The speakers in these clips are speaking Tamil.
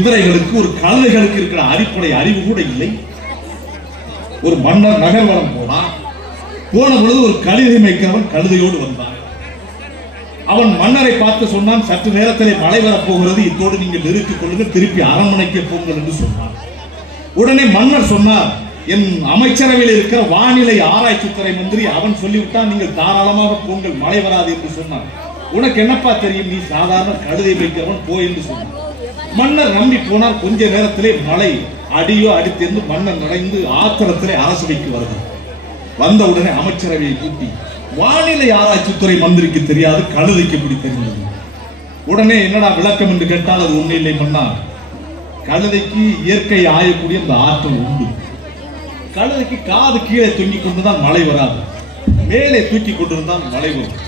குதிரைகளுக்கு ஒரு கழுதைகளுக்கு இருக்கிற அடிப்படை அறிவு கூட இல்லை. ஒரு மன்னர் நகர்வலம் போன பொழுது ஒரு கழுதை மேய்க்கிறவன் கழுதையோடு வந்தான். அவன் மன்னரை பார்த்து சொன்னான், சற்று நேரத்திலே மழை வரப்போகிறது, இத்தோடு நீங்கள் நிறுத்திக் கொள்ளுங்கள், திருப்பி அரண்மனைக்கு போங்கள் என்று சொன்னான். உடனே மன்னர் சொன்னார், என் அமைச்சரவையில் இருக்கிற வானிலை ஆராய்ச்சித்துறை மந்திரி அவன் சொல்லிவிட்டான், நீங்கள் தாராளமாக போங்கள், மழை வராது என்று சொன்னான். உனக்கு என்னப்பா தெரியும், நீ சாதாரண கழுதை வைக்கிறவன், போ என்று சொன்னான். மன்னர் நம்பி போனார். கொஞ்ச நேரத்திலே மழை அடியோ அடித்தென்று மன்னர் நடைந்து ஆத்திரத்திலே அரசவைக்கு வருகிறார். வந்த உடனே அமைச்சரவையை கூட்டி, வானிலை ஆராய்ச்சித்துறை மந்திரிக்கு தெரியாது, கழுதைக்கு எப்படி தெரிந்தது? உடனே என்னடா விளக்கம் என்று கேட்டால், அது ஒண்ணு இல்லை மன்னா, கழுதைக்கு இயற்கை ஆயக்கூடிய அந்த ஆற்றல் உண்டு. கழுதைக்கு காது கீழே தொங்கிக் கொண்டுதான் மழை வராது, மேலே தூக்கி கொண்டிருந்தால் மழை வரும்.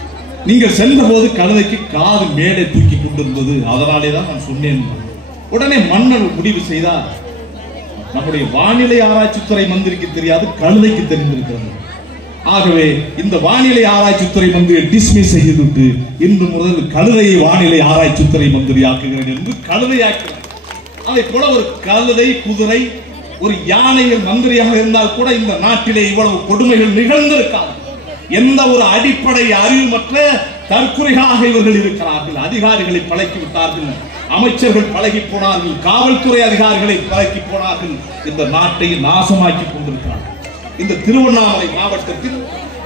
நீங்கள் சென்ற போது கழுதைக்கு காது மேலே தூக்கி கொண்டிருந்தது, அதனாலேதான் நான் சொன்னேன். உடனே மன்னர் முடிவு செய்தார், நம்முடைய வானிலை ஆராய்ச்சித்துறை மந்திரிக்கு தெரியாது, கழுதைக்கு தெரிந்திருக்கிறது. ஆகவே இந்த வானிலை ஆராய்ச்சித்துறை மந்திரியை டிஸ்மிஸ் செய்துவிட்டு இன்று முதல் கழுதையை வானிலை ஆராய்ச்சித்துறை மந்திரி ஆக்குகிறேன் என்று கழுதையாக்கிறார். அதை போல ஒரு கழுதை, குதிரை, ஒரு யானைகள் மந்திரியாக இருந்தால் கூட இந்த நாட்டிலே இவ்வளவு கொடுமைகள் நிகழ்ந்திருக்காது. எந்த ஒரு அடிப்படை அறிவுமற்ற தற்குறிகளாக இவர்கள் இருக்கிறார்கள். அதிகாரிகளை பழக்கி விட்டார்கள், அமைச்சர்கள் பழகி போனார்கள், காவல்துறை அதிகாரிகளை பழக்கி போனார்கள், இந்த நாட்டை நாசமாக்கி கொண்டிருக்கிறார்கள். இந்த திருவண்ணாமலை மாவட்டத்தில்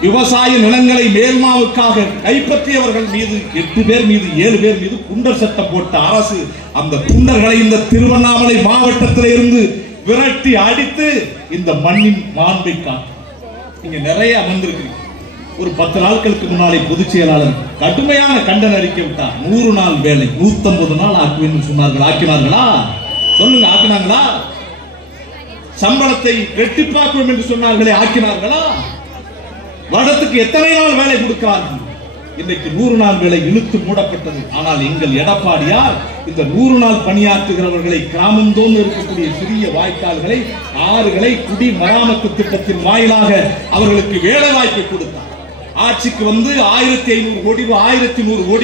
விவசாய நிலங்களை மேல்மாவுக்காக கைப்பற்றியவர்கள் மீது 8 பேர் மீது 7 பேர் மீது குண்டர் சட்டம் போட்ட அரசு அந்த குண்டர்களை இந்த திருவண்ணாமலை மாவட்டத்தில் இருந்து விரட்டி அடித்து இந்த மண்ணின் மாண்பை காக்கும். நீங்க நிறைய அமர்ந்திருக்கிறீங்க. ஒரு 10 நாட்களுக்கு முன்னாலே பொதுச் செயலாளர் கடுமையான கண்டன அறிக்கை விட்டார். 100 நாள் வேலை 150 நாள் ஆக்குவேன் சொன்னார்கள். ஆக்கினார்களா? சொல்லுங்க, ஆக்கினாங்களா? சம்பளத்தை ரெட்டிப்பாக்குவோம் என்று சொன்னார்களே, ஆக்கினார்களா? வருடத்துக்கு எத்தனை நாள் வேலை கொடுக்கிறார்கள்? இன்றைக்கு 100 நாள் வேலை இழுத்து மூடப்பட்டது. ஆனால் எங்கள் எடப்பாடியார் இந்த 100 நாள் பணியாற்றுகிறவர்களை கிராமந்தோறும் இருக்கக்கூடிய சிறிய வாய்க்கால்களை, ஆறுகளை குடி மராமத்து திட்டத்தின் வாயிலாக அவர்களுக்கு வேலை வாய்ப்பை கொடுத்தார். ஆட்சிக்கு வந்து 1100 கோடி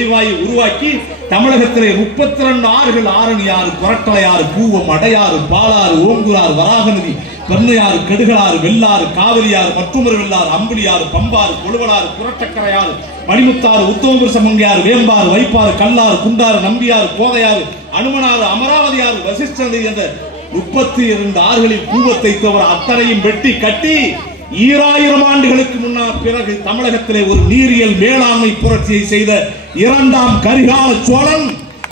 ரூபாயை உருவாக்கி தமிழகத்திலே 32 ஆறுகள், ஆரணி ஆறு, புரட்டலை ஆறு, பூவம், அடையாறு, பாலாறு, ஓங்குராறு, வராகநதி, பெண்ணையாறு, கெடுகளாறு, வெள்ளாறு, காவிரியாறு, மற்றுமொரு வெள்ளாறு, அம்புலியாறு, பம்பாறு, கொழுவலாறு, புரட்டக்கரையாறு, மணிமுத்தாறு, உத்தமபுரசமங்கையாறு, வேம்பாறு, வைப்பாறு, கல்லாறு, குண்டாறு, நம்பியாறு, கோதையாறு, அனுமனாறு, அமராவதி ஆறு, வசிஷ்டநதி என்ற 32 ஆறுகளில் பூவத்தை தவிர அத்தனையும் வெட்டி கட்டி 2000 ஆண்டுகளுக்கு முன்னால் பிறகு தமிழகத்திலே ஒரு நீரியல் மேலாண்மை புரட்சியை செய்த 2ஆம் கரிகால சோழன்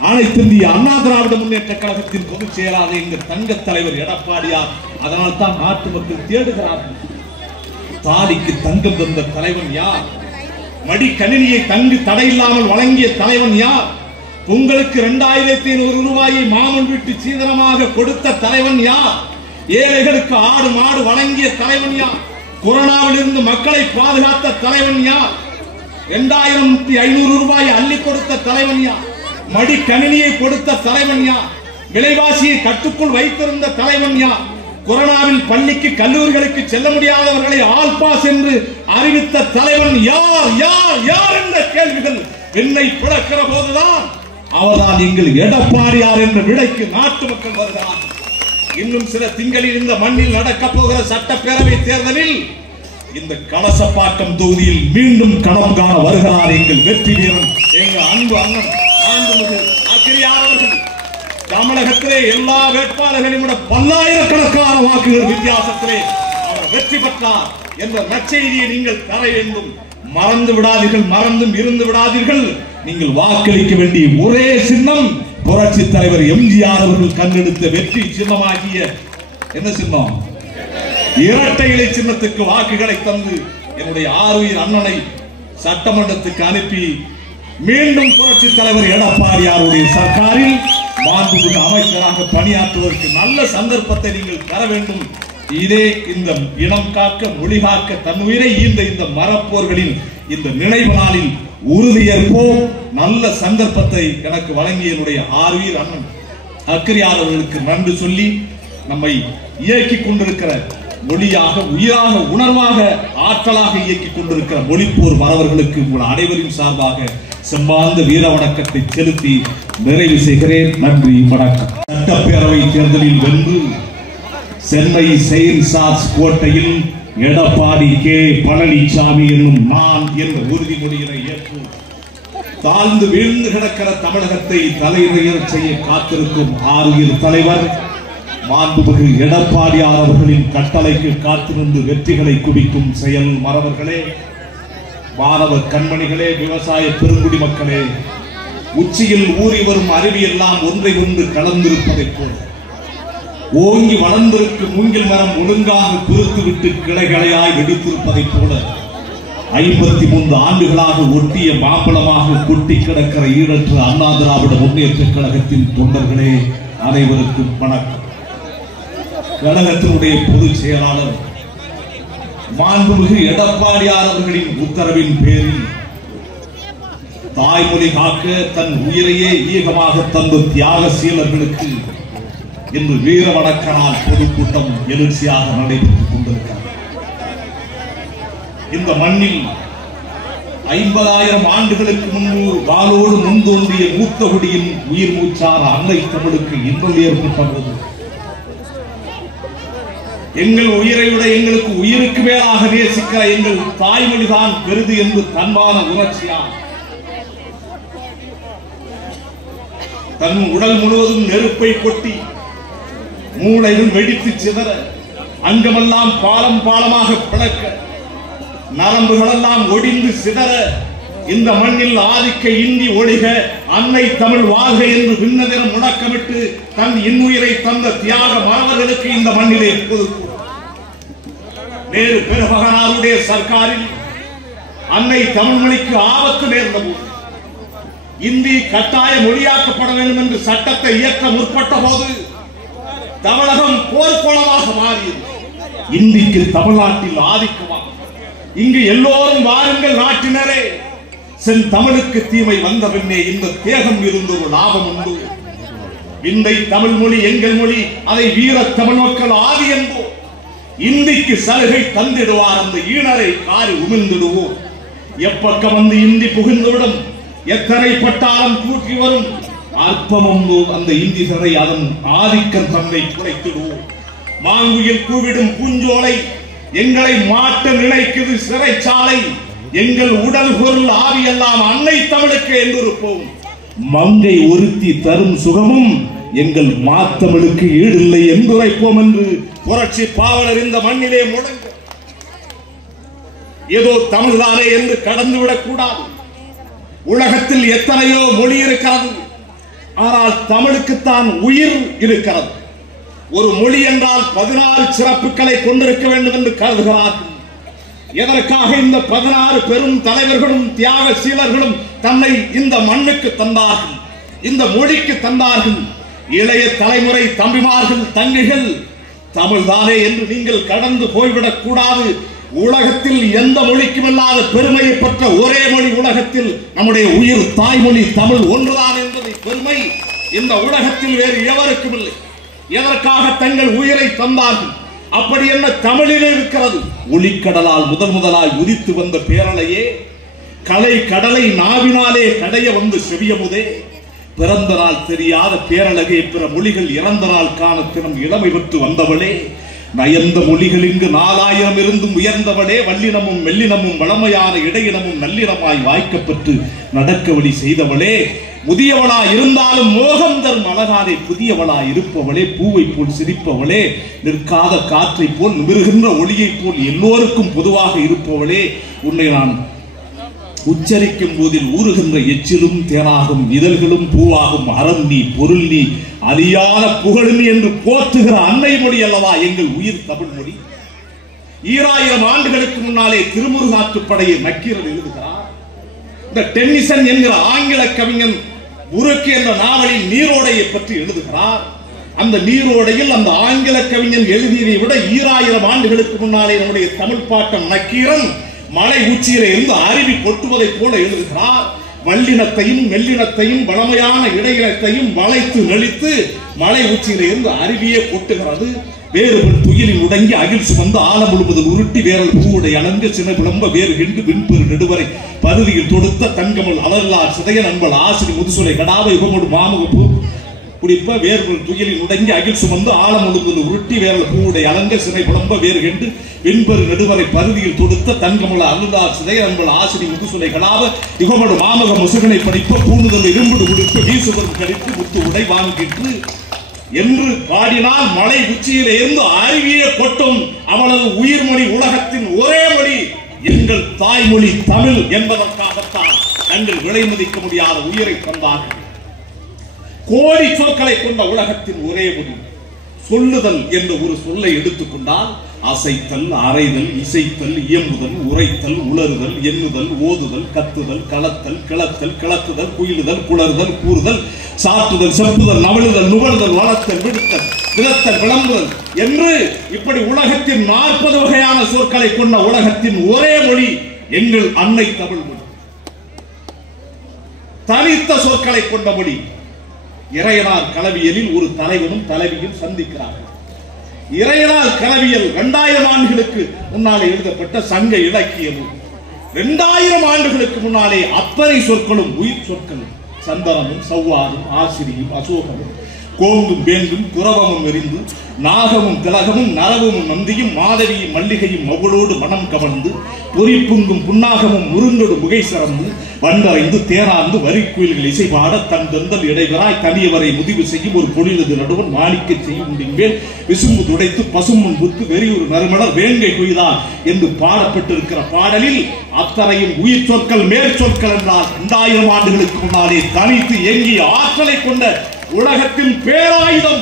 அனைத்து இந்திய அண்ணா திராவிட முன்னேற்ற கழகத்தின் பொதுச் செயலாளர் எங்கள் தங்க தலைவர் எடப்பாடியார். அதனால் தான் நாட்டு மக்கள் தேடுகிறார்கள். தாலிக்கு தங்கம் தந்த தலைவன் யார்? மடி கணினியை தங்கு தடையில்லாமல் வழங்கிய தலைவன் யார்? பொங்கலுக்கு 2500 ரூபாயை மாமன் வீட்டு சீதனமாக கொடுத்த தலைவன் யார்? ஏழைகளுக்கு ஆடு மாடு வழங்கிய தலைவன் யார்? கொரோனாவில் இருந்து மக்களை பாதுகாத்த தலைவன் யார்? 2500 ரூபாயை அள்ளி கொடுத்த தலைவன் யார்? மடி கணினியை கொடுத்த தலைவன் யார்? விலைவாசியை கட்டுக்குள் வைத்திருந்த தலைவன் யார்? கொரோனாவில் பள்ளிக்கு கல்லூரிகளுக்கு செல்ல முடியாதவர்களை ஆல் பாஸ் என்று அறிவித்த தலைவன் யார்? யார் யார் என்ற கேள்விகள் என்னை பிளக்கிற போதுதான் அவர்தான் எங்கள் எடப்பாடியார் என்ற விடைக்கு நாட்டு மக்கள் வருகிறார். இன்னும் சில திங்களில் இந்த மண்ணில் நடக்க போகிற சட்டப்பேரவை தேர்தலில் இந்த கலசப்பாக்கம் தொகுதியில் மீண்டும் களம் காண வருகிறார் எங்கள் வெற்றி வீரன், எங்கள் அன்பு அண்ணன் மாண்புமிகு அக்கிரியார் அவர்கள். தமிழகத்திலே எல்லா வேட்பாளர்களையும் விட பல்லாயிரக்கணக்கான வாக்குகள் வித்தியாசத்திலே அவர் வெற்றி பெற்றார் என்ற நற்செய்தியை நீங்கள் தர வேண்டும். மறந்து விடாதீர்கள், மறந்தும் இருந்து விடாதீர்கள். நீங்கள் வாக்களிக்க வேண்டிய ஒரே சின்னம் புரட்சி தலைவர் எம்ஜிஆர் அவர்கள் கண்டெடுத்த வெற்றி சின்னமாகிய என்ன சின்னம்? இரட்டை இலை சின்னத்துக்கு வாக்குகளை தந்து என்னுடைய ஆருயிர் அண்ணனை சட்டமன்றத்துக்கு அனுப்பி மீண்டும் புரட்சி தலைவர் எடப்பாடியாருடைய சர்க்காரில் மாண்புமிகு அமைச்சராக பணியாற்றுவதற்கு நல்ல சந்தர்ப்பத்தை நீங்கள் தர வேண்டும். இதே இந்த இனம் காக்க, மொழி காக்க தன்னுயிரை ஈந்த இந்த மரப்போர்களின் இந்த நினைவு நாளில் உறுதியேற்போம். நல்ல சந்தர்ப்பத்தை எனக்கு வழங்கிய என்னுடைய ஆருயிர் அண்ணன் அக்கிரியார் அவர்களுக்கு நன்றி சொல்லி, நம்மை இயக்கிக் கொண்டிருக்கிற மொழியாக, உயிராக, உணர்வாக, ஆற்றலாக இயக்கிக் கொண்டிருக்கிற மொழிப்போர் மறவர்களுக்கு உங்கள் அனைவரின் சார்பாக செம்பார்ந்த வீர வணக்கத்தை செலுத்தி நிறைவு செய்கிறேன். நன்றி, வணக்கம். சட்டப்பேரவை தேர்தலில் வென்று சென்னை செயின்ட் ஜார்ஜ் கோட்டையில் எடப்பாடி கே பழனிசாமி என்னும் நான் என்ற உறுதிமொழியினை ஏற்று தாழ்ந்து வீழ்ந்து கிடக்கிற தமிழகத்தை தலையுயர் செய்ய காத்திருக்கும் ஆளுநர் தலைவர் மாண்புமிகு எடப்பாடியார் அவர்களின் கட்டளைக்கு காத்திருந்து வெற்றிகளை குவிக்கும் செயல் மறவர்களே, மாணவ கண்மணிகளே, விவசாய பெருங்குடி மக்களே, உச்சியில் ஊறி வரும் அருவியெல்லாம் ஒன்றை ஒன்று கலந்திருப்பதைப் போல ஓங்கி வளர்ந்திருக்கும் மூங்கில் மரம் ஒழுங்காக குறுத்துவிட்டு கிளைகளையாய் வெடித்திருப்பதைப் போல 53 ஆண்டுகளாக ஒட்டிய மாம்பழமாக கொட்டி கிடக்கிற ஈழற்ற அண்ணா திராவிட முன்னேற்ற கழகத்தின் தொண்டர்களே, அனைவருக்கும் வணக்கம். கழகத்தினுடைய பொதுச் செயலாளர் மாண்புமிகு எடப்பாடியார் அவர்களின் உத்தரவின் பேரில் தாய்மொழி காக்க தன் உயிரையே ஈகமாக தந்த தியாகசீலர்களுக்கு இன்று வீர வணக்க நாள் பொதுக்கூட்டம் எழுச்சியாக நடைபெற்றுக் கொண்டிருக்கிறது. இந்த மண்ணில் 50,000 ஆண்டுகளுக்கு முன்பு வாளோடு முன்தோன்றிய மூத்தகுடியின் உயிர் மூச்சார அன்னை தமிழுக்கு இன்னொரு ஏற்பட்ட போது எங்கள் உயிரை விட எங்களுக்கு உயிருக்கு மேலாக நேசிக்கிற எங்கள் தாய்மொழிதான் பெரிது என்று தன்மான உணர்ச்சியால் தன் உடல் முழுவதும் நெருப்பை கொட்டி மூளைகள் வெடித்து சிதற அங்கமெல்லாம் பாலம் பாலமாக பிளக்க நரம்புகளெல்லாம் ஒடிந்து சிதற இந்த மண்ணில் ஆதிக்க இந்தி ஒழிக அன்னை தமிழ் வாழ்க என்று விண்ணதினம் முழக்கமிட்டு தன் இன்னுயிரை தந்த தியாக மாணவர்களுக்கு இந்த மண்ணிலே நேரு பெருமகனாருடைய சர்க்காரில் அன்னை தமிழ் மொழிக்கு ஆபத்து நேர்ந்த போது இந்தி கட்டாய மொழியாக்கப்பட வேண்டும் என்று சட்டத்தை இயக்க முற்பட்ட போது தமிழகம் போர்க்குளமாக மாறியது. இந்திக்கு தமிழ்நாட்டில் ஆதிக்கமாக இங்கு எல்லோரும் வாருங்கள் நாட்டினரே, சென் தமிழுக்கு தீமை வந்த பின்னே இந்த தேகம் இருந்து ஒரு லாபம் உண்டு. இந்தை தமிழ் மொழி எங்கள் மொழி, அதை வீர தமிழ் மக்கள் ஆதி என்போம். இந்திக்கு சலுகை தந்திடுவார் அந்த ஈனரை காரி உமிழ்ந்திடுவோம். எப்பக்கம் வந்து இந்தி புகுந்துவிடும், எத்தனை பட்டாளம் தூக்கி வரும் அற்பமும் அந்த இந்திசரை அதன் ஆதிக்கம் தன்னை குறைத்திடுவோம். மாங்குயில் கூவிடும் பூஞ்சோலை எங்களை மாட்ட நினைக்குது சிறைச்சாலை, எங்கள் உடல் பொருள் ஆவி எல்லாம் அன்னை தமிழுக்கு என்றிருப்போம். மங்கை ஒருத்தி தரும் சுகமும் எங்கள் மாத்தமிழுக்கு ஈடில்லை என்றுரைப்போம் என்று புரட்சி பாவலர் இந்த மண்ணிலே முழங்க. ஏதோ தமிழ்தானே என்று கடந்துவிடக் கூடாது. உலகத்தில் எத்தனையோ மொழி இருக்கிறது, ஆனால் தமிழுக்குத்தான் உயிர் இருக்கிறது. ஒரு மொழி என்றால் 16 சிறப்புகளை கொண்டிருக்க வேண்டும் என்று கருதுகிறார்கள். எதற்காக இந்த 16 பெரும் தலைவர்களும் தியாகசீலர்களும் தன்னை இந்த மண்ணுக்கு தந்தார்கள், இந்த மொழிக்கு தந்தார்கள். இளைய தலைமுறை தம்பிமார்கள் தங்கைகள் தமிழ்தானே என்று நீங்கள் கடந்து போய்விடக் கூடாது. உலகத்தில் எந்த மொழிக்கும் இல்லாத பெருமையை பெற்ற ஒரே மொழி உலகத்தில் நம்முடைய உயிர் தாய்மொழி தமிழ் ஒன்றுதான் என்பதை பெருமை இந்த உலகத்தில் வேறு எவருக்கும் இல்லை. எதற்காக தங்கள் உயிரை தந்தார்கள்? அப்படி என்ன தமிழில் இருக்கிறது? ஒளிக்கடலால் முதலாய் உதித்து வந்த பேரலையே, கலை கடலை நாவினாலே கடைய வந்து செவியமுதே, பிறந்த நாள் தெரியாத பேரழகே, பிற மொழிகள் இறந்த நாள் காண தினம் இளமை பெற்று வந்தவளே, நயந்த மொழிகள் இங்கு 4000 இருந்தும் உயர்ந்தவளே, வல்லினமும் மெல்லினமும் வளமையான இடையினமும் நல்லினமாய் வாய்க்கப்பட்டு நடக்க வழி செய்தவளே, முதியவளா இருந்தாலும் மோகம் தரும் அழகாதே, புதியவளா இருப்பவளே, பூவை போல் சிரிப்பவளே, நிற்காத காற்றை போல் நிமிர்கின்ற ஒளியை போல் எல்லோருக்கும் பொதுவாக இருப்பவளே, உன்னை நான் உச்சரிக்கும் போதில் ஊறுகின்ற எச்சிலும் தேனாகும், இதழ்களும் பூவாகும், அறம் நீ பொருள் நீ அறியாத புகழ் என்று போற்றுகிற அன்னை மொழி அல்லவா எங்கள் உயிர் தமிழ் மொழி. 2000 ஆண்டுகளுக்கு முன்னாலே திருமுருகாற்றுப்படையை நக்கீரர் எழுதுகிறார். இந்த டென்னிசன் என்கிற ஆங்கில கவிஞன் உருக்கு என்ற நாவலில் நீரோடையை பற்றி எழுதுகிறார். அந்த நீரோடையில் அந்த ஆங்கில கவிஞன் எழுதியதை விட 2000 ஆண்டுகளுக்கு முன்னாலே நம்முடைய தமிழ் பாட்டன் நக்கீரன் மலை உச்சியில இருந்து அருவி கொட்டுவதை போல எழுதுகிறார். வல்லினத்தையும் மெல்லினத்தையும் வளமையான இடையினத்தையும் வளைத்து நெளித்து மலை உச்சியில இருந்து அருவியே கொட்டுகிறது. வேறுபல் துயிலில் உடங்கி அகில் சுமந்து ஆழம் முழுவதும் உருட்டி வேரல் பூவுடை அலங்கு சின விளம்ப வேறு கெண்டு விண்பெரு நெடுவரை பருதியில் தொடுத்த தங்கமல் அலர்லார் சிதைய நண்பல் ஆசிரி முதுசொலை கடாவை யுகமோடு மாமுகப்பூ குடிப்ப வேறுபல் துயிலில் உடங்கி அகில் சுமந்து ஆழம் முழுவதும் உருட்டி வேரல் பூவுடை அலங்க சினை விளம்ப வேறு கெண்டு விண்பெரு நெடுவரை பருதியில் தொடுத்த தங்கமல அலர்லார் சிதைய நண்பல் ஆசிரி முதுசொலை கடாவ யுகமோடு மாமக முசுகனை படிப்ப பூணுதல் இரும்புடு குடிப்பு வீசுவரும் கடித்து முத்து உடை வாங்கிட்டு என்று பாடினால் மலை உச்சியிலே இருந்து அருவியே கொட்டும். அவளது உயிர்மொழி உலகத்தின் ஒரே மொழி எங்கள் தாய்மொழி தமிழ் என்பதற்காகத்தான் தங்கள் விலை மதிக்க முடியாத உயிரை தந்தார்கள். கோடி சொற்களை கொண்ட உலகத்தின் ஒரே மொழி சொல்லுதல் என்ற ஒரு சொல்லை எடுத்துக்கொண்டால் அசைத்தல், அறைதல், இசைத்தல், இயம்புதல், உரைத்தல், உளறுதல், எண்ணுதல், ஓதுதல், கத்துதல், களத்தல், கிளத்தல், கிளத்துதல், குயிலுதல், குளறுதல், கூறுதல், சாற்றுதல், செப்புதல், நவழுதல், நுகர்தல், வளர்த்தல், விடுத்தல், விதத்தல், விளம்புதல் என்று இப்படி உலகத்தின் 40 வகையான சொற்களை கொண்ட உலகத்தின் ஒரே மொழி எங்கள் அன்னை தமிழ் மொழி. தனித்த சொற்களை கொண்ட மொழி. இறையனார் களவியலில் ஒரு தலைவனும் தலைவியும் சந்திக்கிறார்கள். இறையனார் களவியல் 2000 ஆண்டுகளுக்கு முன்னாலே எழுதப்பட்ட சங்க இலக்கிய நூல். 2000 ஆண்டுகளுக்கு முன்னாலே அத்தனை சொற்களும் உயிர் சொற்களும். சந்தனமும் சவ்வாதும் ஆசிரியும் அசோகமும் கோங்கும் வேங்கும் குரவமும் எரிந்து நாகமும் திலகமும் நரவமும் நந்தியும் மாதவியும் மல்லிகையும் மகளோடு மனம் கவர்ந்து பொறிப்புங்கும் புன்னாகமும் முருங்கொடு முகை சரந்து வண்டரைந்து தேராந்து வரிக்குயில்கள் இசைபாட தன் தந்தல் இடைவராய் தனியவரை முதிவு செய்யும் ஒரு பொழிலது நடுவன் மாணிக்க செய்யும் மேல் விசும்பு துடைத்து பசுமுன் புத்து வெறியூர் நறுமலர் வேங்கை கொய்தார் என்று பாடப்பட்டிருக்கிற பாடலில் அத்தனையும் உயிர் சொற்கள் மேற்சொற்கள் என்றால் 2000 ஆண்டுகளுக்கு முன்னாலே தனித்து இயங்கிய ஆற்றலை கொண்ட உலகத்தின் பேராயுதம்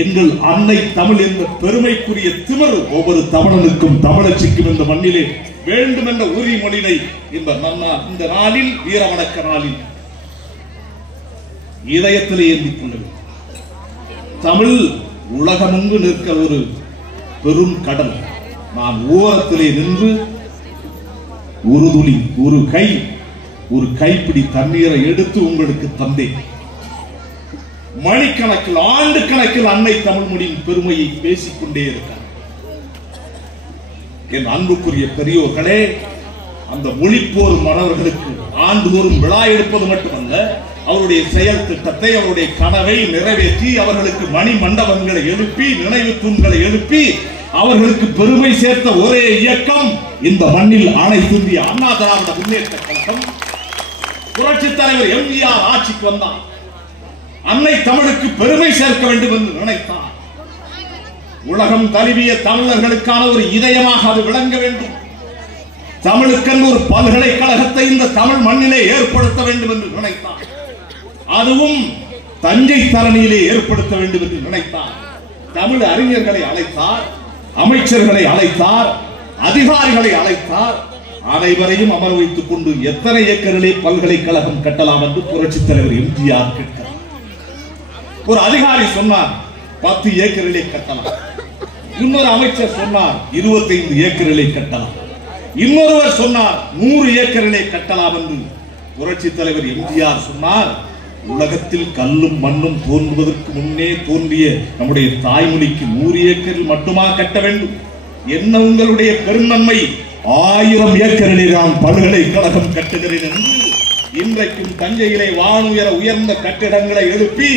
எங்கள் அன்னை தமிழ் என்ற பெருமைக்குரிய திமிர் ஒவ்வொரு தமிழனுக்கும் தமிழச்சிக்கும் இந்த மண்ணிலே வேண்டும் என்ற உறுதிமொழியை இந்த நாளில் வீர வணக்க நாளில் இதயத்திலே ஏந்திக் கொள்ள வேண்டும். தமிழ் உலகமெங்கு நிற்கிற ஒரு பெரும் கடல். நான் ஓரத்திலே நின்று ஒரு துளி ஒரு கைப்பிடி தண்ணீரை எடுத்து உங்களுக்கு தந்தேன். மணிக்கணக்கில் ஆண்டு கணக்கில் அன்னை தமிழ் மொழியின் பெருமையை பேசிக்கொண்டே இருக்கிறார். என் அன்புக்குரிய பெரியோர்களே, அந்த மொழிப்போர் மாணவர்களுக்கு ஆண்டுதோறும் விழா எடுப்பது மட்டுமல்ல, அவருடைய செயல் திட்டத்தை அவருடைய கனவை நிறைவேற்றி அவர்களுக்கு மணி மண்டபங்களை எழுப்பி நினைவு தூண்களை எழுப்பி அவர்களுக்கு பெருமை சேர்த்த ஒரே இயக்கம் இந்த மண்ணில் அனைத்து இந்திய அண்ணா திராவிட முன்னேற்ற கழகம். புரட்சி தலைவர் எம்ஜிஆர் ஆட்சிக்கு வந்தார். அன்னை தமிழுக்கு பெருமை சேர்க்க வேண்டும் என்று நினைத்தார். உலகம் தழுவிய தமிழர்களுக்கான ஒரு இதயமாக அது விளங்க வேண்டும். தமிழுக்கென்று ஒரு பல்கலைக்கழகத்தை இந்த தமிழ் மண்ணிலே ஏற்படுத்த வேண்டும் என்று நினைத்தார். அதுவும் தஞ்சை தரணியிலே ஏற்படுத்த வேண்டும் என்று நினைத்தார். தமிழ் அறிஞர்களை அழைத்தார், அமைச்சர்களை அழைத்தார், அதிகாரிகளை அழைத்தார். அனைவரையும் அமர வைத்துக் கொண்டு எத்தனை ஏக்கரிலே பல்கலைக்கழகம் கட்டலாம் என்று புரட்சி தலைவர் எம்ஜிஆர் கேட்கிறார். ஒரு அதிகாரி சொன்னார் 10 ஏக்கரிலே கட்டலாம். இன்னொரு அமைச்சர் சொன்னார் 25 ஏக்கரிலே கட்டலாம். இன்னொருவர் சொன்னார் 100 ஏக்கரிலே கட்டலாம் என்று புரட்சி தலைவர் எம்ஜிஆர் சொன்னார். உலகத்தில் கல்லும் மண்ணும் தோன்றுவதற்கு முன்னே தோன்றிய நம்முடைய தாய்மொழிக்கு 100 ஏக்கரில் மட்டுமா கட்ட வேண்டும்? என்ன உங்களுடைய பெருந்தன்மை? 1000 ஏக்கரிலே நான் பல்கலைக்கழகம் கட்டுகிறேன் என்று இன்றைக்கும் தஞ்சையிலே வானுயர உயர்ந்த கட்டிடங்களை எழுப்பி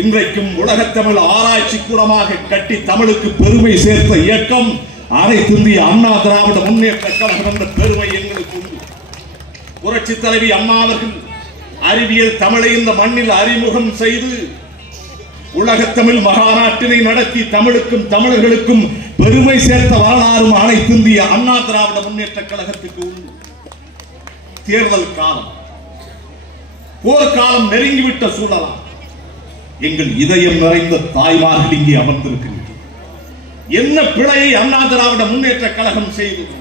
இன்றைக்கும் உலகத்தமிழ் ஆராய்ச்சி கூடமாக கட்டி தமிழுக்கு பெருமை சேர்த்த இயக்கம் அனைத்து இந்திய அண்ணா திராவிட முன்னேற்ற கழகம் என்ற பெருமை எங்களுக்கு உண்டு. புரட்சி தலைவி அம்மா அவர்கள் அறிவியல் தமிழை இந்த மண்ணில் அறிமுகம் செய்து உலகத்தமிழ் மகாநாட்டினை நடத்தி தமிழுக்கும் தமிழர்களுக்கும் பெருமை சேர்த்த வரலாறும் அனைத்து இந்திய அண்ணா திராவிட முன்னேற்ற கழகத்துக்கு உண்டு. தேர்தல் காலம், போர்க்காலம் நெருங்கிவிட்ட சூழலாம். எங்கள் இதயம் நிறைந்த தாய்மார்கள் இங்கே அமர்ந்திருக்கின்றனர். என்ன பிழையை அண்ணா திராவிட முன்னேற்ற கழகம் செய்தது?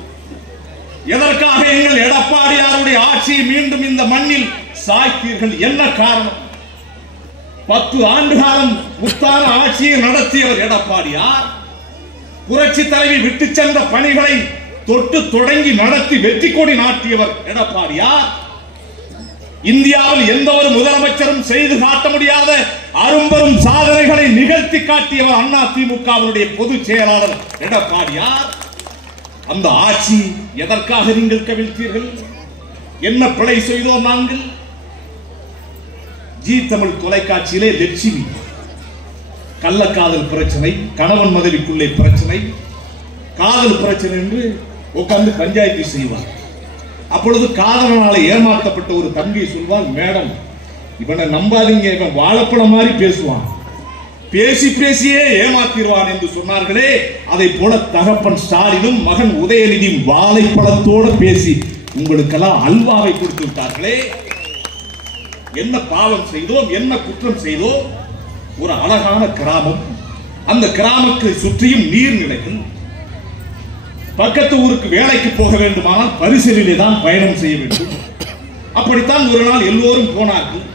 எதற்காக எங்கள் எடப்பாடியாருடைய ஆட்சியை மீண்டும் இந்த மண்ணில் சாய்த்தீர்கள்? என்ன காரணம்? 10 ஆண்டு காலம் உத்தான ஆட்சியை நடத்தியவர் எடப்பாடியார். புரட்சி தலைவி விட்டு சென்ற பணிகளை தொட்டு தொடங்கி நடத்தி வெற்றி கொடி நாட்டியவர் எடப்பாடியார். இந்தியாவில் எந்த ஒரு முதலமைச்சரும் செய்து காட்ட முடியாத அரும்பெரும் சாதனைகளை நிகழ்த்தி காட்டியவர் அண்ணா திமுகவினுடைய பொதுச் செயலாளர் எடப்பாடியார். அந்த ஆட்சி எதற்காக நீங்கள் கவிழ்த்தீர்கள்? என்ன பிழை செய்தோம் நாங்கள்? ஜி தமிழ் தொலைக்காட்சியிலே லட்சுமி கள்ளக்காதல் பிரச்சனை, கணவன் மனைவிக்குள்ளே பிரச்சனை, காதல் பிரச்சனை என்று உட்கார்ந்து பஞ்சாயத்து செய்வார். அப்பொழுது காதலனால ஏமாற்றப்பட்ட ஒரு தங்கை சொல்வார், மேடம் இவனை நம்பாதீங்க, இவன் வாழைப்பழம் மாதிரி பேசுவான், பேசி பேசியே ஏமாத்திடுவான் என்று சொன்னார்களே, அதை போல தகப்பன் ஸ்டாலினும் மகன் உதயநிதியும் வாழைப்பழத்தோடு பேசி உங்களுக்கெல்லாம் அல்வாவை கொடுத்து விட்டார்களே. என்ன பாவம் செய்தோம், என்ன குற்றம் செய்தோம்? ஒரு அழகான கிராமம், அந்த கிராமத்தை சுற்றியும் நீர்நிலைகள், பக்கத்து ஊருக்கு வேலைக்கு போக வேண்டுமானால் பரிசலிலே தான் பயணம் செய்ய வேண்டும். அப்படித்தான் ஒரு நாள் எல்லோரும் போனார்கள்.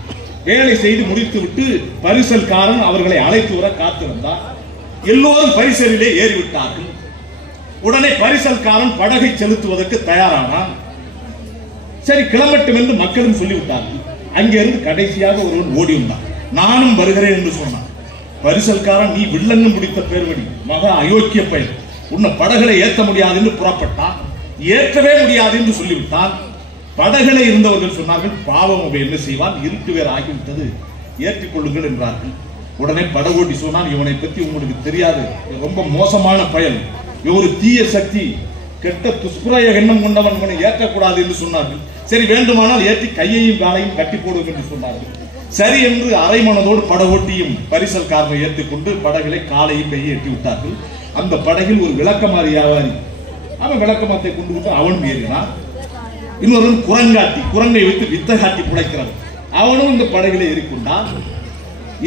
வேலை செய்து முடித்துவிட்டு பரிசல்காரன் அவர்களை அழைத்து வர காத்திருந்தார். எல்லோரும் பரிசலிலே ஏறிவிட்டார்கள். உடனே பரிசல்காரன் படகை செலுத்துவதற்கு தயாரானான். சரி கிளம்பட்டும் என்று மக்களும் சொல்லிவிட்டார்கள். அங்கிருந்து கடைசியாக ஒருவன் ஓடி வந்தான். நானும் வருகிறேன் என்று சொன்னான். பரிசல்காரன், நீ வில்லங்கம் பிடித்த பேர்வடி, மக அயோக்கிய பெயர், உன்னை படகளை ஏற்ற முடியாது என்று புறப்பட்டான். ஏற்றவே முடியாது என்று சொல்லிவிட்டான். படகளை இருந்தவர்கள் சொன்னார்கள், பாவம் அவன் என்ன செய்வான், இருட்டு வேறு ஆகிவிட்டது, ஏற்றிக்கொள்ளுங்கள் என்றார்கள். உடனே படகோட்டி சொன்னான், இவனை பற்றி உங்களுக்கு தெரியாது, ரொம்ப மோசமான பயல், ஒரு தீய சக்தி, கெட்ட துஷ்பிரய எண்ணம் கொண்டவன், இவனை ஏற்றக்கூடாது என்று சொன்னார்கள். சரி வேண்டுமானால் ஏற்றி கையையும் காலையும் கட்டி போடுவோம் என்று சொன்னார்கள். சரி என்று அரை மனதோடு படகோட்டியும் பரிசல்காரனை ஏற்றுக்கொண்டு படகளை காலையும் கையை எட்டி விட்டார்கள். அந்த படகில் ஒரு விளக்கமாறு வியாபாரி, அவன் விளக்கமாத்தை கொண்டு விட்டு அவனும் ஏறினான். இன்னொருவன் குரங்காட்டி, குரங்கை வைத்து வித்த காட்டி புடைக்கிறவன், அவனும் இந்த படகிலே ஏறிக்கொண்டான்.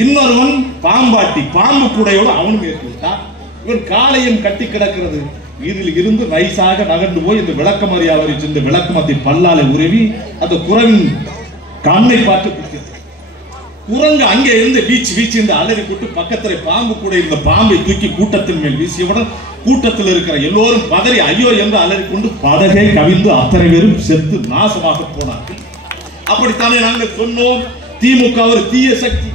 இன்னொருவன் பாம்பாட்டி, பாம்பு கூடையோடு அவனும் ஏற்றிவிட்டான். இவன் காலையும் கட்டி கிடக்கிறது. இதில் இருந்து நைசாக நகர்ந்து போய் இந்த விளக்கமாறு வியாபாரி சென்ற விளக்கமத்தை பல்லாலை உருவி அந்த குரங்கின் கண்ணை பார்த்து குத்தியது. குரங்கு அங்கே இருந்து வீச்சு வீச்சு இந்த அலறி கூட்டு பக்கத்தில் பாம்பு கூட இருந்த பாம்பை தூக்கி கூட்டத்தின் மேல் வீசியவுடன் கூட்டத்தில் இருக்கிற எல்லோரும் பதறி ஐயோ என்று அலறி கொண்டு படகை கவிழ்ந்து அத்தனை பேரும் செத்து நாசமாக போனார்கள். அப்படித்தானே நாங்கள் சொன்னோம், திமுக ஒரு தீய சக்தி,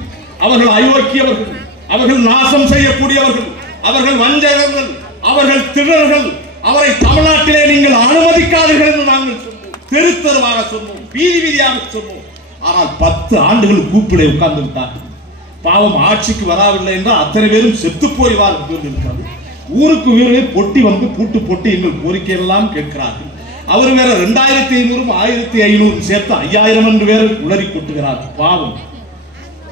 அவர்கள் அயோக்கியவர்கள், அவர்கள் நாசம் செய்யக்கூடியவர்கள், அவர்கள் வஞ்சகர்கள், அவர்கள் திருடர்கள், அவரை தமிழ்நாட்டிலே நீங்கள் அனுமதிக்காதீர்கள் என்று நாங்கள் சொன்னோம், தெரு தெருவாக சொன்னோம், வீதி வீதியாக சொன்னோம். ஆனால் 10 ஆண்டுகள் கூப்பிட உட்கார்ந்து விட்டார்கள். பாவம் ஆட்சிக்கு வரவில்லை என்றால் அத்தனை பேரும் செத்து போய்வார்கள் இருக்கிறது. ஊருக்கு வீரே பொட்டி வந்து பூட்டு பொட்டி எங்கள் கோரிக்கை எல்லாம் கேட்கிறார்கள். அவர் வேற 2500 1500 சேர்த்து 5000 என்று வேற உளறி கொட்டுகிறார். பாவம்.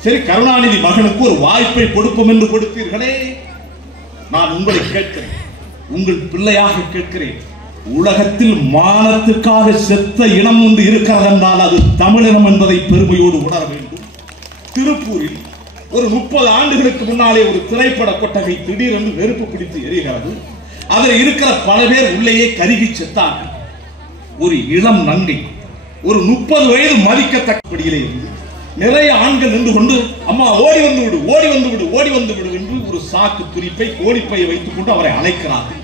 சரி கருணாநிதி மகனுக்கு ஒரு வாய்ப்பை கொடுப்போம் என்று கொடுத்தீர்களே. நான் உங்களை கேட்கிறேன், உங்கள் பிள்ளையாக கேட்கிறேன், உலகத்தில் மானத்துக்காக செத்த இனம் ஒன்று இருக்கிறது என்றால் அது தமிழினம் என்பதை பெருமையோடு உணர வேண்டும். திருப்பூரில் ஒரு 30 ஆண்டுகளுக்கு முன்னாலே ஒரு திரைப்பட கொட்டகை திடீரென்று நெருப்பு பிடித்து எரிகிறது. அதில் இருக்கிற பல பேர் உள்ளேயே கருகி செத்தார்கள். ஒரு இளம் நங்கை, ஒரு 30 வயது மதிக்கத்தக்கபடியிலே இருந்து நிறைய ஆண்கள் நின்று கொண்டு அம்மா ஓடி வந்து விடு, ஓடி வந்து விடு, ஓடி வந்து விடு என்று ஒரு சாக்கு துணிப்பை கோடிப்பையை வைத்துக் கொண்டு அவரை அழைக்கிறார்கள்.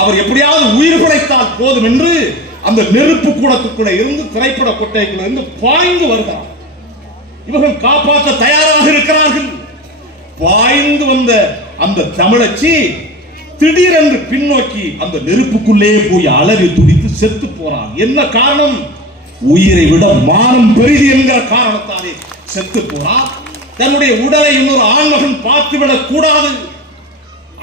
அவர் எப்படியாவது உயிர் பிழைத்தால் போதும் என்று அந்த நெருப்பு கூடத்துக்குள்ள இருந்து திரைப்பட கொட்டைக்குள்ள இருந்து பாய்ந்து வருகிறார். இவர்கள் காப்பாற்ற தயாராக இருக்கிறார்கள். பாய்ந்து வந்த அந்த தமிழச்சி திடீரென்று பின்னோக்கி அந்த நெருப்புக்குள்ளே போய் அலறி துடித்து செத்து போறான். என்ன காரணம்? உயிரை விட மானம் பெரிது என்கிற காரணத்தாலே செத்து போறான். தன்னுடைய உடலை இன்னொரு ஆண்மகன் பார்த்துவிடக் கூடாது,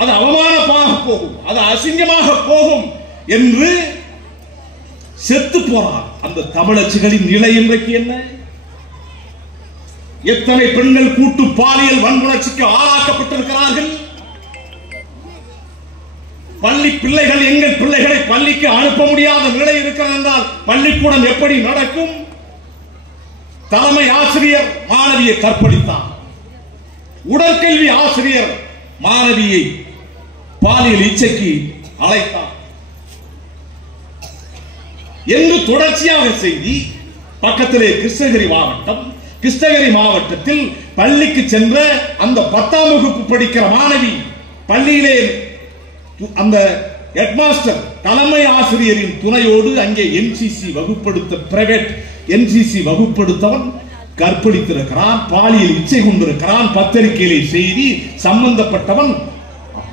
அது அவமானமாக போகும், அது அசிங்கமாக போகும் என்று செத்து போறார். அந்த தமிழச்சிகளின் நிலை இன்றைக்கு என்ன? எத்தனை பெண்கள் கூட்டு பாலியல் வன்முறைக்கு ஆளாக்கப்பட்டிருக்கிறார்கள். பள்ளி பிள்ளைகள், எங்கள் பிள்ளைகளை பள்ளிக்கு அனுப்ப முடியாத நிலை இருக்கிறது என்றால் பள்ளிக்கூடம் எப்படி நடக்கும்? தலைமை ஆசிரியர் மாணவியை கற்பழித்தார். உடற்கல்வி ஆசிரியர் மாணவியை பாலியல் இச்சைக்கு அழைத்தார் என்று தொடர்ச்சியாக செய்தி. பக்கத்திலே கிருஷ்ணகிரி மாவட்டத்தில் பள்ளிக்கு சென்ற அந்த 10ஆம் வகுப்பு படிக்கிற மாணவி பள்ளியிலே அந்த ஹெட்மாஸ்டர் தலைமை ஆசிரியரின் துணையோடு அங்கே என்சிசி வகுப்படுத்த பிரைவேட் என்சிசி வகுப்படுத்தவன் கற்பழித்திருக்கிறான், பாலியல் இச்சை கொண்டிருக்கிறான், பத்திரிகையிலே செய்தி, சம்பந்தப்பட்டவன்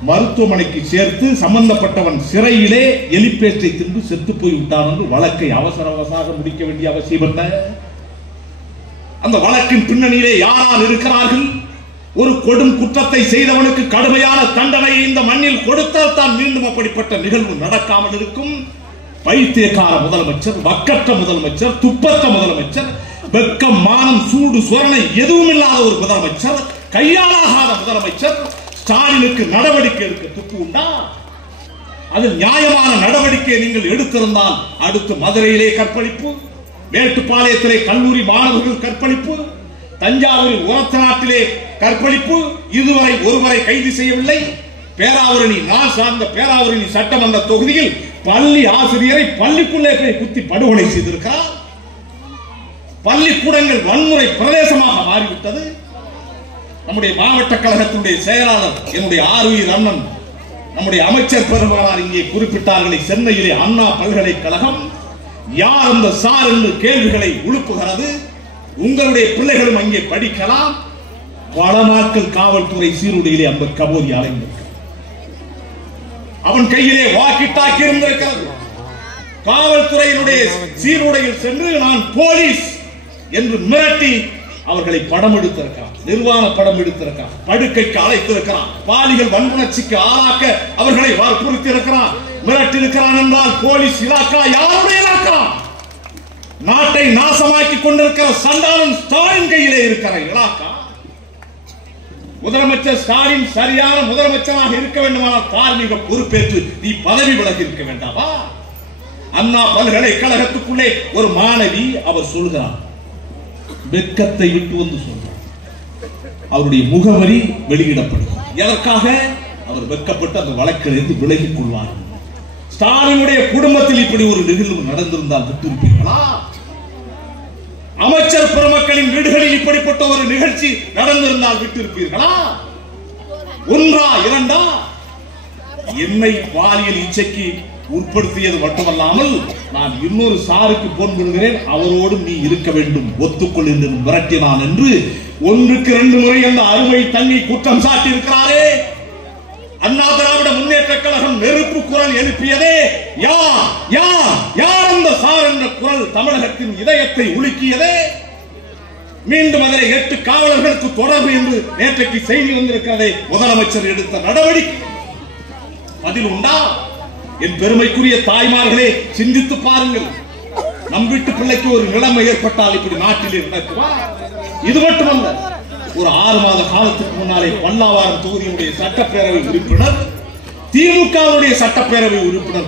மருத்துவமனைக்கு சேர்த்து சம்பந்தப்பட்டவன் சிறையிலே எலிப்பேஸ்டை தின்று செத்து போய்விட்டான் என்று வழக்கை அவசர அவசரமாக முடிக்க வேண்டிய அவசியம் என்ன? அந்த வழக்கின் பின்னணியிலே யாரால் இருக்கிறார்கள்? ஒரு கொடும் குற்றத்தை செய்தவனுக்கு கடுமையான தண்டனையை இந்த மண்ணில் கொடுத்தால் தான் மீண்டும் அப்படிப்பட்ட நிகழ்வு நடக்காமல் இருக்கும். பைத்தியக்கார முதலமைச்சர், வக்கற்ற முதலமைச்சர், துப்பற்ற முதலமைச்சர், வெக்கம் மானம் சூடு சொரணை எதுவும் இல்லாத ஒரு முதலமைச்சர், கையாளாகாத முதலமைச்சர் ஸ்டாலினுக்கு நடவடிக்கை எடுக்க துப்பு உண்டா? அது நியாயமான நடவடிக்கை நீங்கள் எடுத்திருந்தால் அடுத்து மதுரையிலே கற்பழிப்பு, மேட்டுப்பாளையத்திலே கல்லூரி மாணவர்கள் கற்பழிப்பு, தஞ்சாவூரில் உரத்தநாட்டிலே கற்பழிப்பு, இதுவரை ஒருவரை கைது செய்யவில்லை. பேராவூரணி, நான் சார்ந்த பேராவூரணி சட்டமன்ற தொகுதியில் பள்ளி ஆசிரியரை பள்ளிக்குள்ளே போய் குத்தி படுகொலை செய்திருக்கிறார். பள்ளிக்கூடங்கள் வன்முறை பிரதேசமாக மாறிவிட்டது. நம்முடைய மாவட்ட கழகத்தினுடைய செயலாளர் என்னுடைய ஆர்வீர் அண்ணன் நம்முடைய அமைச்சர் பெருமானார் இங்கே குறிப்பிட்டார்களே, சென்னையிலே அண்ணா பல்கலைக்கழகம் யார் அந்த சார் என்று கேள்விகளை எழுப்புகிறது. உங்களுடைய பிள்ளைகளும் அங்கே படிக்கலாம். பல நாட்கள் காவல்துறை சீருடையிலே அந்த கபோதி அலைந்திருக்கிறார். அவன் கையிலே வாக்கி டாக்கி இருந்திருக்கிறது. காவல்துறையினுடைய சீருடையில் சென்று நான் போலீஸ் என்று மிரட்டி அவர்களை படம் எடுத்திருக்கிறார், நிர்வாண படம் எடுத்திருக்கிறார், படுக்கைக்கு அழைத்திருக்கிறார், பாலியல் வன்முணர்ச்சிக்கு ஆளாக்க அவர்களை வற்புறுத்தி இருக்கிறார், மிரட்டி இருக்கிறான் என்றால் போலீஸ் இலாக்கா யாருடைய இலாக்கா? நாட்டை நாசமாக்கி கொண்டிருக்கிற சண்டாளன் ஸ்டாலின் கையிலே இருக்கிற இலாக்கா. முதலமைச்சர் ஸ்டாலின் சரியான முதலமைச்சராக இருக்க வேண்டுமானால் தார்மீக பொறுப்பேற்று நீ பதவி விலகி இருக்க வேண்டாமா? அண்ணா பல்கலைக்கழகத்துக்குள்ளே ஒரு மாணவி அவர் சொல்கிறார், வெட்கத்தை விட்டு வந்து சொல்றார். அவருடைய முகவரி வெளியிடப்படுகிறது. எதற்காக? அவர் வெட்கப்பட்டு அந்த வழக்கிலிருந்து விலகிக் கொள்வார். ஸ்டாலினுடைய குடும்பத்தில் இப்படி ஒரு நிகழ்வு நடந்திருந்தால் விட்டிருப்பீர்களா? அமைச்சர் பெருமக்களின் வீடுகளில் இப்படிப்பட்ட ஒரு நிகழ்ச்சி நடந்திருந்தால் விட்டிருப்பீர்களா? ஒன்றா இரண்டா? என்னை பாலியல் இச்சைக்கு உட்படுத்தியது மட்டுமல்லாமல் நான் இன்னொரு சாருக்கு போன் பண்ணுகிறேன், அவரோடு நீ இருக்க வேண்டும், ஒத்துக்கொள் என்று மிரட்டினான் என்று 1க்கு 2 முறை அந்த அருமை தங்கை குற்றம் சாட்டி இருக்கிறாரே. அண்ணா திராவிட முன்னேற்ற கழகம் நெருப்பு குரல் எழுப்பியதே யார் யார் யார்? அந்த சார் என்ற குரல் தமிழகத்தின் இதயத்தை உலுக்கியதே. மீண்டும் அதில் 8 காவலர்களுக்கு தொடர்பு என்று நேற்றைக்கு செய்தி வந்திருக்கிறதே. முதலமைச்சர் எடுத்த நடவடிக்கை பதில் உண்டா? என் பெருமைக்குரிய தாய்மார்களே, சிந்தித்து பாருங்கள். நம் வீட்டு பிள்ளைக்கு ஒரு நிலைமை ஏற்பட்டால் இப்படி நாட்டில் நடக்குமா? இது மட்டுமல்ல, ஒரு 6 மாத காலத்துக்கு முன்னாலே பல்லாவரம் தொகுதியுடைய சட்டப்பேரவை உறுப்பினர், திமுகவுடைய சட்டப்பேரவை உறுப்பினர்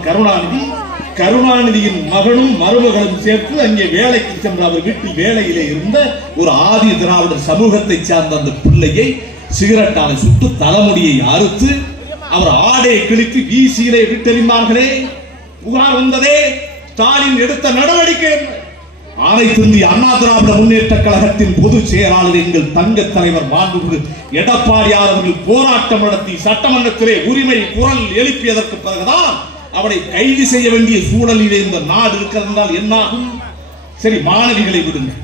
கருணாநிதியின் மகனும் மருமகளும் சேர்த்து அங்கே வேலைக்கு சென்ற அவர் வீட்டில் வேலையிலே இருந்த ஒரு ஆதி திராவிடர் சமூகத்தை சார்ந்த அந்த பிள்ளையை சிகரெட்டாலை சுட்டு தலைமுடியை அறுத்து அவர் ஆடையை கிழித்து வீசியிலே விட்டெறிந்தார்களே. புகார் வந்ததே. ஸ்டாலின் எடுத்த நடவடிக்கை என்ன? அனைத்து இந்திய அண்ணா திராவிட முன்னேற்ற கழகத்தின் பொதுச் செயலாளர் எங்கள் தங்க தலைவர் மாண்புமிகு எடப்பாடியார் அவர்கள் போராட்டம் நடத்தி சட்டமன்றத்திலே உரிமை குரல் எழுப்பியதற்கு பிறகுதான் அவரை கைது செய்ய வேண்டிய சூழலிலே இந்த நாடு இருக்கிறதால் என்னாகும்? சரி, மாணவிகளை விடுங்கள்,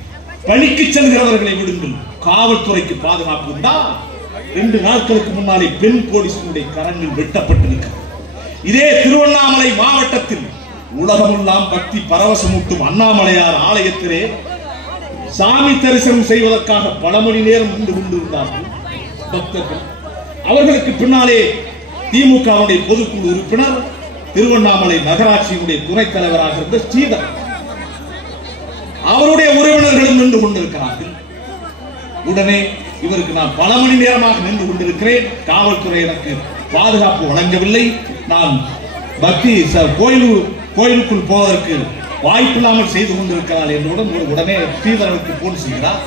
பணிக்கு செல்கிறவர்களை விடுங்கள், காவல்துறைக்கு பாதுகாப்பு உண்டா? 2 நாட்களுக்கு முன்னாலே பெண் போலீசினுடைய கரங்கள் வெட்டப்பட்டிருக்கிறது. இதே திருவண்ணாமலை மாவட்டத்தில் உலகமெல்லாம் பக்தி பரவசமூட்டும் அண்ணாமலையார் ஆலயத்திலே சாமி தரிசனம் செய்வதற்காக பல மணி நேரம் நின்று கொண்டிருந்தார்கள் பக்தர்கள். அவர்களுக்கு பின்னாலே திமுகவுடைய பொதுக்குழு உறுப்பினர், திருவண்ணாமலை நகராட்சியினுடைய துணைத் தலைவராக இருந்த ஸ்ரீதர், அவருடைய உறவினர்களும் நின்று கொண்டிருக்கிறார்கள். உடனே இவருக்கு நான் பல மணி நேரமாக நின்று கொண்டிருக்கிறேன், காவல்துறை எனக்கு பாதுகாப்பு வழங்கவில்லை, நான் பக்தி கோயிலுக்குள் போவதற்கு வாய்ப்பில்லாமல் செய்து கொண்டிருக்கிறார் என்றுடன் உடனே ஸ்ரீதரனுக்கு போன் செய்கிறார்.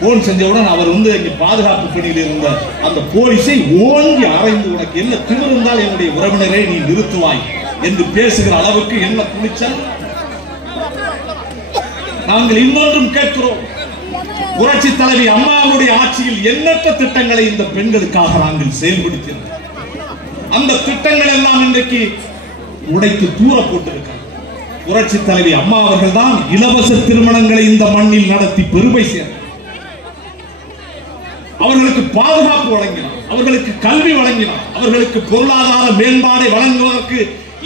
போன் செஞ்சவுடன் அவர் இங்கே பாதுகாப்பு பணியில் இருந்த அந்த போலீஸை ஓங்கி அறைந்து, உனக்கு என்ன திமிர் இருந்தால் என்னுடைய உறவினரை நீ நிறுத்துவாய் என்று பேசுகிற அளவுக்கு என்ன துணிச்சல்! நாங்கள் இன்னொன்றும் கேட்கிறோம். புரட்சி தலைவி அம்மாவுடைய ஆட்சியில் எண்ணற்ற திட்டங்களை இந்த பெண்களுக்காக நாங்கள் செயல்படுத்தினோம். அந்த திட்டங்கள் எல்லாம் இன்றைக்கு உடைத்து தூர போட்டிருக்கிறார். புரட்சி தலைவி அம்மா அவர்கள் தான் இலவச திருமணங்களை இந்த மண்ணில் நடத்தி பெருமை சேர்ந்தார். அவர்களுக்கு பாதுகாப்பு வழங்கினார், அவர்களுக்கு கல்வி வழங்கினார், அவர்களுக்கு பொருளாதார மேம்பாடை வழங்குவதற்கு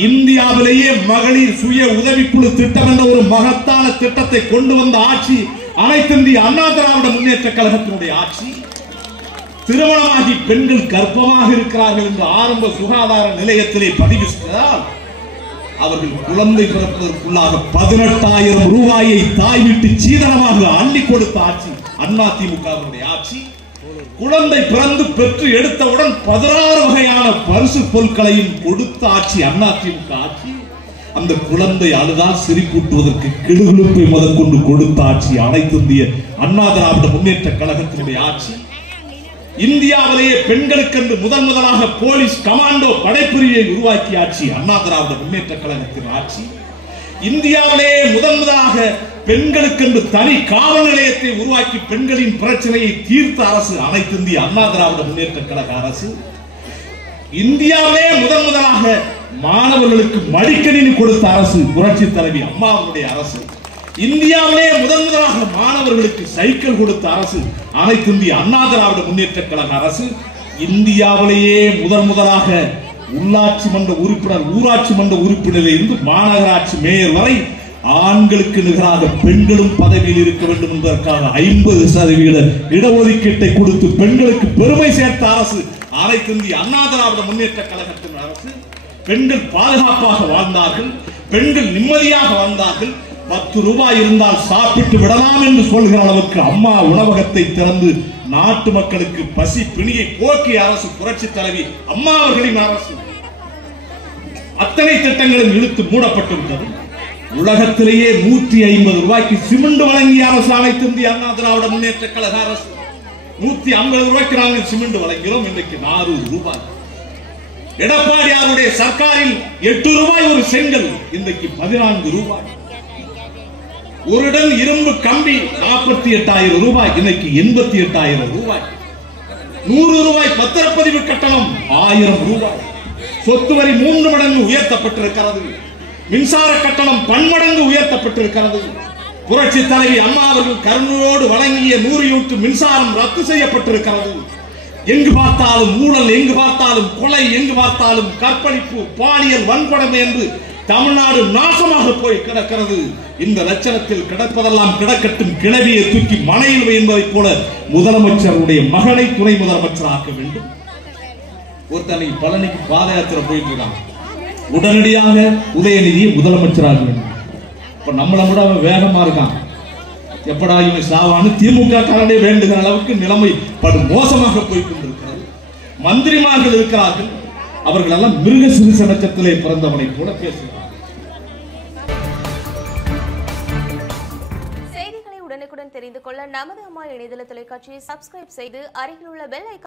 இந்தியாவிலேயே மகளிர் சுய உதவிக்குழு திட்டம் என்ற ஒரு மகத்தான திட்டத்தை கொண்டு வந்த ஆட்சி அனைத்து இந்திய அண்ணா திராவிட முன்னேற்ற கழகத்தினுடைய ஆட்சி. திருமணமாகி பெண்கள் கர்ப்பமாக இருக்கிறார்கள் என்று ஆரம்ப சுகாதார நிலையத்திலே பதிவு செய்தால் அவர்கள் குழந்தை பிறப்பதற்குள்ளாக 18,000 ரூபாயை தாய் வீட்டு சீதனமாக அள்ளி கொடுத்த ஆட்சி அதிமுகவினுடைய ஆட்சி. குழந்தை பிறந்து பெற்று எடுத்தவுடன் 16 வகையான பரிசு பொருட்களையும் கொடுத்த ஆட்சி அதிமுக ஆட்சி. அந்த குழந்தை அழுதால் சிரிப்பூட்டுவதற்கு கிடுகிடுப்பை முதற்கொண்டு கொடுத்த ஆட்சி அனைத்து இந்திய அண்ணா திராவிட முன்னேற்ற கழகத்தினுடைய ஆட்சி. இந்தியாவிலேயே பெண்களுக்கென்று முதலாக போலீஸ் கமாண்டோ படைப்பிரிவை உருவாக்கிய ஆட்சி அண்ணா திராவிட முன்னேற்ற கழகத்தின் ஆட்சி. இந்தியாவிலேயே முதலாக பெண்களுக்கென்று தனி காவல் நிலையத்தை உருவாக்கி பெண்களின் பிரச்சனையை தீர்த்த அரசு அனைத்து இந்திய அண்ணா திராவிட முன்னேற்ற கழக அரசு. இந்தியாவிலே முதலாக மாணவர்களுக்கு மடிக்கணினி கொடுத்த அரசு புரட்சி தலைவி அம்மாவுடைய அரசு. இந்தியாவிலே முதலாக மாணவர்களுக்கு சைக்கிள் கொடுத்த அரசு அனைத்து இந்திய அண்ணா திராவிட முன்னேற்ற கழக அரசு. இந்தியாவிலேயே முதலாக உள்ளாட்சி மன்ற உறுப்பினர், ஊராட்சி மன்ற உறுப்பினரில் இருந்து மாநகராட்சி மேயர் வரை ஆண்களுக்கு நிகராக பெண்களும் பதவியில் இருக்க வேண்டும் என்பதற்காக 50% இடஒதுக்கீட்டை கொடுத்து பெண்களுக்கு பெருமை சேர்த்த அரசு அனைத்து இந்திய அண்ணா திராவிட முன்னேற்ற கழகத்தின் அரசு. பெண்கள் பாதுகாப்பாக வாழ்ந்தார்கள், பெண்கள் நிம்மதியாக வாழ்ந்தார்கள். 10 ரூபாய் இருந்தால் சாப்பிட்டு விடலாம் என்று சொல்கிற அளவுக்கு அம்மா உணவகத்தை திறந்து நாட்டு மக்களுக்கு பசி பிணியை போக்கிய அரசு புரட்சி தலைவி அம்மா அவர்களின் அரசு. அத்தனை திட்டங்களும் இழுத்து மூடப்பட்டிருந்தது. உலகத்திலேயே 150 ரூபாய்க்கு சிமெண்ட் வழங்கிய அரசு அனைத்து இந்திய அண்ணா திராவிட முன்னேற்ற கழக அரசு. 150 ரூபாய்க்கு நாங்கள் சிமெண்ட் வழங்கிறோம், இன்றைக்கு 400 ரூபாய். எடப்பாடியாருடைய சர்க்காரில் 8 ரூபாய் ஒரு செங்கல், இன்றைக்கு 14 ரூபாய். ஒரு டன் இரும்பு கம்பி 48,000 ரூபாய், இன்னைக்கு 88,000 ரூபாய். 100 ரூபாய் பத்திரப்பதிவு கட்டணம் 1000 ரூபாய். சொத்து வரி 3 மடங்கு உயர்த்தப்பட்டிருக்கிறது. மின்சார கட்டணம் பன்மடங்கு உயர்த்தப்பட்டிருக்கிறது. புரட்சி தலைவி அம்மா அவர்கள் கருணையோடு வழங்கிய 100 யூனிட் மின்சாரம் ரத்து செய்யப்பட்டிருக்கிறது. எங்கு பார்த்தாலும் ஊழல், எங்கு பார்த்தாலும் கொலை, எங்கு பார்த்தாலும் கற்பழிப்பு, பாலியல் வன்கொடுமை என்று தமிழ்நாடு நாசமாக போய் கிடக்கிறது. இந்த லட்சணத்தில் கிடப்பதெல்லாம் கிடக்கட்டும், கிளவியை தூக்கி மனையில் என்பதை போல முதலமைச்சருடைய மகனை துணை முதலமைச்சராக்க வேண்டும். ஒருத்தனை பழனிக்கு பாத யாத்திரை போயிட்டு இருக்காங்க, உடனடியாக உதயநிதியை முதலமைச்சராக வேண்டும். இப்ப நம்மளை விட அவன் வேகமா இருக்கான், எப்படா இவன் சாவான்னு திமுக காரனே வேண்டுகிற அளவுக்கு நிலைமை படு மோசமாக போய் கொண்டிருக்கிறது. மந்திரிமார்கள் இருக்கிறார்கள், அவர்கள் எல்லாம் மிருக சிறுச நட்சத்திலே பிறந்தவனை போல பேசுகிறார். செய்திகளை உடனுக்குடன் தெரிந்து கொள்ள நமது அம்மா இணையதள தொலைக்காட்சியை சப்ஸ்கிரைப் செய்து அருகில் உள்ள பெல் ஐகானை